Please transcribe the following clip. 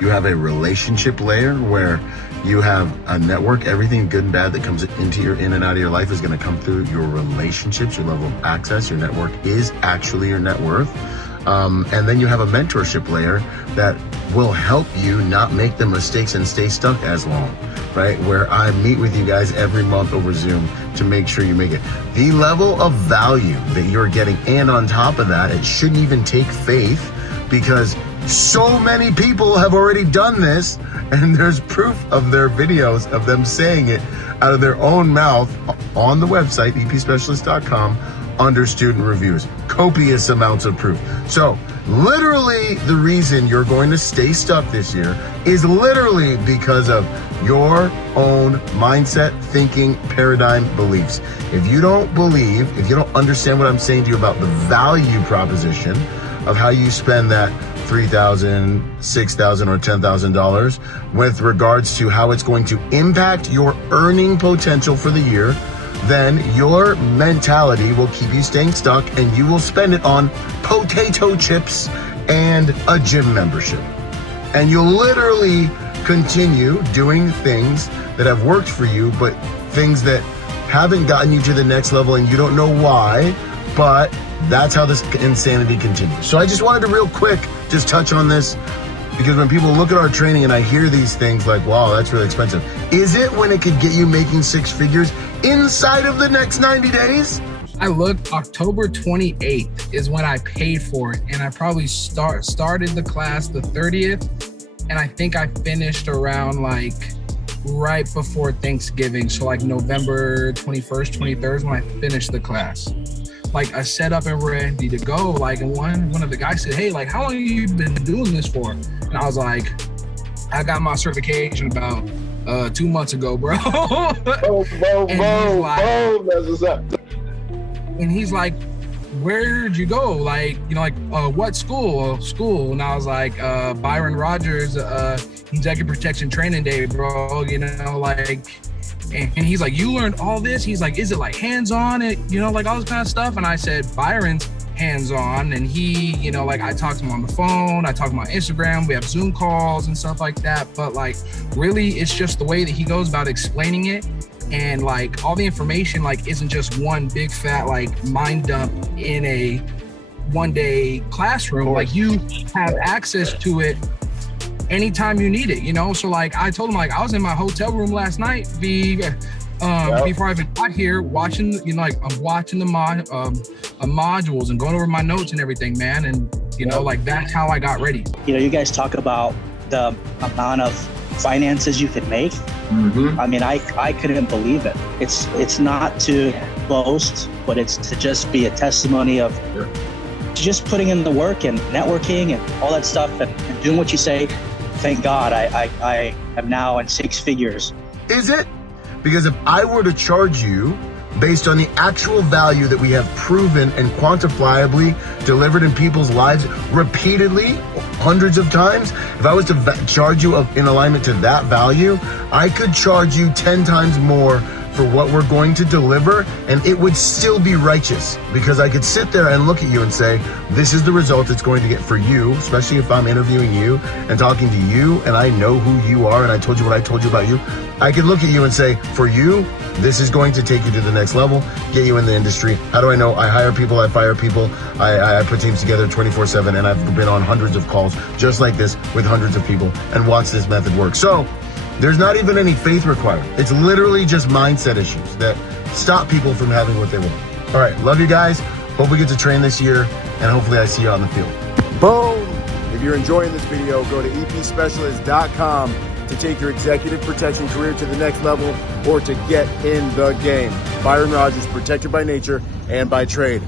You have a relationship layer where you have a network. Everything good and bad that comes in and out of your life is going to come through your relationships, your level of access. Your network is actually your net worth. And then you have a mentorship layer that will help you not make the mistakes and stay stuck as long, right? Where I meet with you guys every month over Zoom to make sure you make it. The level of value that you're getting, and on top of that, it shouldn't even take faith, because so many people have already done this, and there's proof of their videos of them saying it out of their own mouth on the website, epspecialist.com, under student reviews. Copious amounts of proof. So literally the reason you're going to stay stuck this year is literally because of your own mindset, thinking, paradigm, beliefs. If you don't believe, if you don't understand what I'm saying to you about the value proposition of how you spend that $3,000, $6,000, or $10,000 with regards to how it's going to impact your earning potential for the year, then your mentality will keep you staying stuck, and you will spend it on potato chips and a gym membership. And you'll literally continue doing things that have worked for you, but things that haven't gotten you to the next level, and you don't know why, but that's how this insanity continues. So I just wanted to real quick just touch on this, because when people look at our training and I hear these things like, wow, that's really expensive. Is it when it could get you making 6 figures inside of the next 90 days? I looked, October 28th is when I paid for it. And I probably started the class the 30th. And I think I finished around like right before Thanksgiving. So like November 21st, 23rd is when I finished the class. Like I set up and ready to go. Like, and one of the guys said, hey, like, how long have you been doing this for? And I was like, I got my certification about 2 months ago, bro. That's what's up. And he's like, where'd you go? Like, you know, like, what school? School. And I was like, Byron Rodgers, Executive Protection Training Day, bro. You know, like, and he's like, you learned all this? He's like, is it like hands-on? You know, like all this kind of stuff. And I said, Byron's hands-on. And he, you know, like I talked to him on the phone. I talked to him on Instagram. We have Zoom calls and stuff like that. But like, really, it's just the way that he goes about explaining it. And like all the information, like, isn't just one big fat, like mind dump in a one-day classroom. Like you have access to it anytime you need it, you know? So like I told him, like I was in my hotel room last night before I even got here watching, you know, like I'm watching the modules and going over my notes and everything, man. And you know, like that's how I got ready. You know, you guys talk about the amount of finances you can make. I mean, I couldn't believe it. It's not to boast, but it's to just be a testimony of just putting in the work and networking and all that stuff and doing what you say. Thank God I am now in 6 figures. Is it? Because if I were to charge you based on the actual value that we have proven and quantifiably delivered in people's lives repeatedly, hundreds of times, if I was to charge you in alignment to that value, I could charge you 10 times more for what we're going to deliver, and it would still be righteous, because I could sit there and look at you and say, this is the result it's going to get for you, especially if I'm interviewing you and talking to you and I know who you are and I told you what I told you about you. I could look at you and say, for you, this is going to take you to the next level, get you in the industry. How do I know? I hire people, I fire people, I put teams together 24/7, and I've been on hundreds of calls just like this with hundreds of people and watched this method work. So there's not even any faith required. It's literally just mindset issues that stop people from having what they want. All right, love you guys. Hope we get to train this year, and hopefully I see you on the field. Boom! If you're enjoying this video, go to epspecialist.com to take your executive protection career to the next level or to get in the game. Byron Rodgers, protector by nature and by trade.